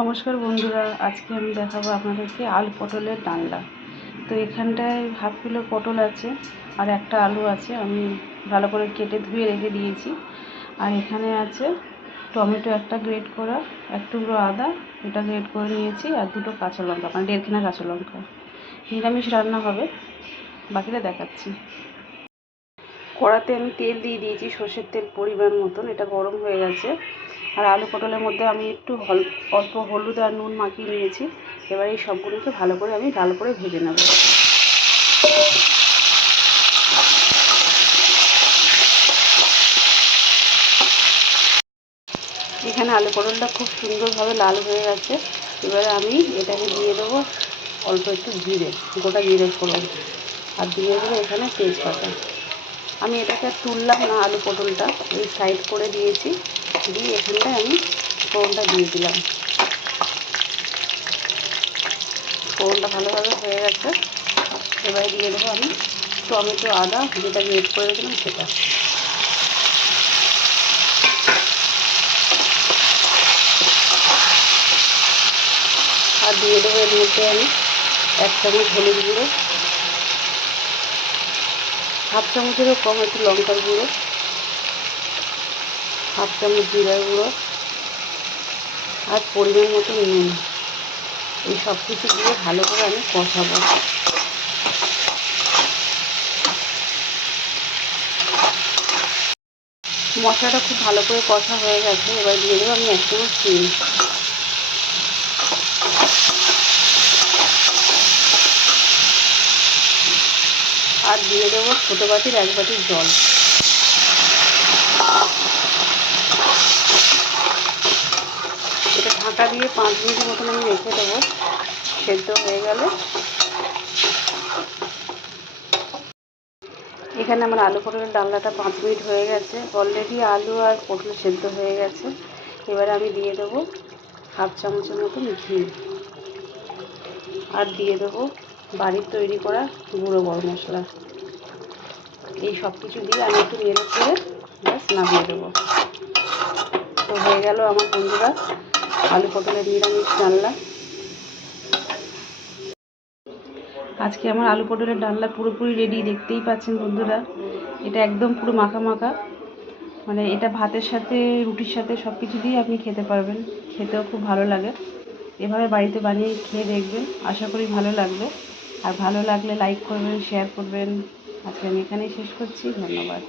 নমস্কার বন্ধুরা, আজকে আমি দেখাবো আপনাদেরকে আলু পটলের ডালনা। তো এখানটায় হাফ কিলো পটল আছে আর একটা আলু আছে, আমি ভালো করে কেটে ধুয়ে রেখে দিয়েছি। আর এখানে আছে টমেটো একটা গ্রেট করা, এক টুকরো আদা এটা গ্রেট করে নিয়েছি, আর দুটো কাঁচা লঙ্কা, মানে 1.5 কাঁচা লঙ্কা। নিরামিষ রান্না হবে, বাকিটা দেখাচ্ছি। কড়াতে আমি তেল দিয়ে দিয়েছি, সর্ষের তেল পরিমাণ মতন, এটা গরম হয়ে গেছে। আর আলু পটলের মধ্যে আমি একটু অল্প হলুদ আর নুন মাখিয়ে নিয়েছি। এবার এই সবগুলোকে ভালো করে আমি লাল করে ভেজে নেব। এখানে আলু পটলটা খুব সুন্দরভাবে লাল হয়ে গেছে। এবারে আমি এটাকে দিয়ে দেবো অল্প একটু জিরে, গোটা জিরে ফোড়ন, আর দিয়ে দেবো এখানে তেজপাতা। আমি এটাকে তুললাম না, আলু পটলটা এই সাইড করে দিয়েছি, দিয়ে এখানটায় আমি ফোড়নটা দিয়ে দিলাম। ফোড়নটা ভালোভাবে হয়ে গেছে। এবারে দিয়ে দেবো আমি টমেটো আদা যেটা গ্রেট করে রেখেছিলাম সেটা। আর দিয়ে দেবো এর মধ্যে আমি 1 চামচ হলুদ গুঁড়ো, হাফ চামচেরও কম একটু লঙ্কার গুঁড়ো, হাফ চামচ জিরার গুঁড়ো, আর পরিমাণ মতো নুন। এই সব কিছু দিয়ে ভালো করে আমি কষাবো। মশলাটা খুব ভালো করে কষা হয়ে গেছে। এবার দিয়ে দেবো আমি 1 চামচ চিনি, আর দিয়ে দেবো ছোটো বাটির 1 বাটির জল। এটা ঢাকা দিয়ে 5 মিনিটের মতন আমি রেখে দেবো, সেদ্ধ হয়ে গেলে। এখানে আমার আলু পটলের ডালনাটা 5 মিনিট হয়ে গেছে। অলরেডি আলু আর পটল সেদ্ধ হয়ে গেছে। এবারে আমি দিয়ে দেবো হাফ চামচের মতন ঘি, আর দিয়ে দেবো বাড়ির তৈরি করা গুঁড়ো গরম মশলা। এই সব কিছু দিয়ে আমি একটু নেড়ে চেড়ে ব্যাস নামিয়ে দেবো। তো হয়ে গেল আমার বন্ধুরা আলু পটলের নিরামিষ ডালনা। আজকে আমার আলু পটলের ডালনা পুরোপুরি রেডি, দেখতেই পাচ্ছেন বন্ধুরা। এটা একদম পুরো মাখা মাখা, মানে এটা ভাতের সাথে রুটির সাথে সব কিছু দিয়ে আপনি খেতে পারবেন, খেতেও খুব ভালো লাগে। এভাবে বাড়িতে বানিয়ে খেয়ে দেখবেন, আশা করি ভালো লাগবে। আর ভালো লাগলে লাইক করবেন, শেয়ার করবেন। আজকে আমি এখানেই শেষ করছি, ধন্যবাদ।